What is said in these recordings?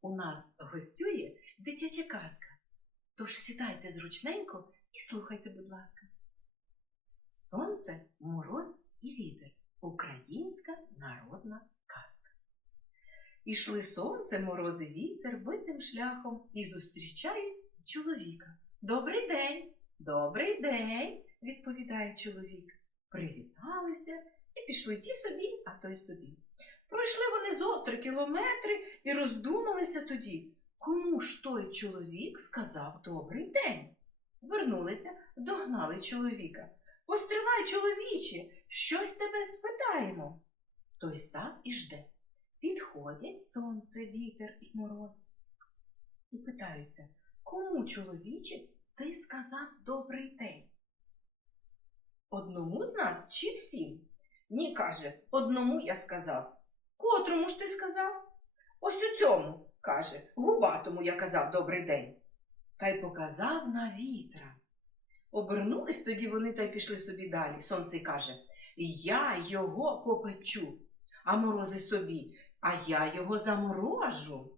у нас гостює дитяча казка. Тож сідайте зручненько і слухайте, будь ласка. Сонце, мороз і вітер. Українська народна казка. Ішли сонце, мороз і вітер битим шляхом і зустрічають чоловіка. Добрий день, добрий день, відповідає чоловік. Привіталися і пішли ті собі, а той собі. Пройшли вони зо три кілометри і роздумалися тоді, кому ж той чоловік сказав добрий день. Вернулися, догнали чоловіка. Постривай, чоловіче, щось тебе спитаємо. Той став і жде. Підходять сонце, вітер і мороз. І питаються, кому, чоловіче, ти сказав добрий день? Одному з нас чи всім? Ні, каже, одному я сказав. Котрому ж ти сказав? Ось у цьому, каже, губатому я казав добрий день. Та й показав на вітра. Обернулись тоді вони та й пішли собі далі. Сонце й каже Я його попечу, а морози собі, а я його заморожу.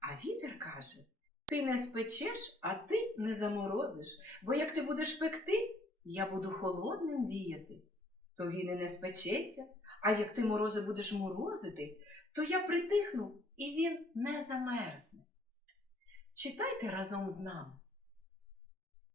А вітер каже Ти не спечеш, а ти не заморозиш, бо як ти будеш пекти, я буду холодним віяти. То він і не спечеться, а як ти морози будеш морозити, то я притихну і він не замерзне. Читайте разом з нами.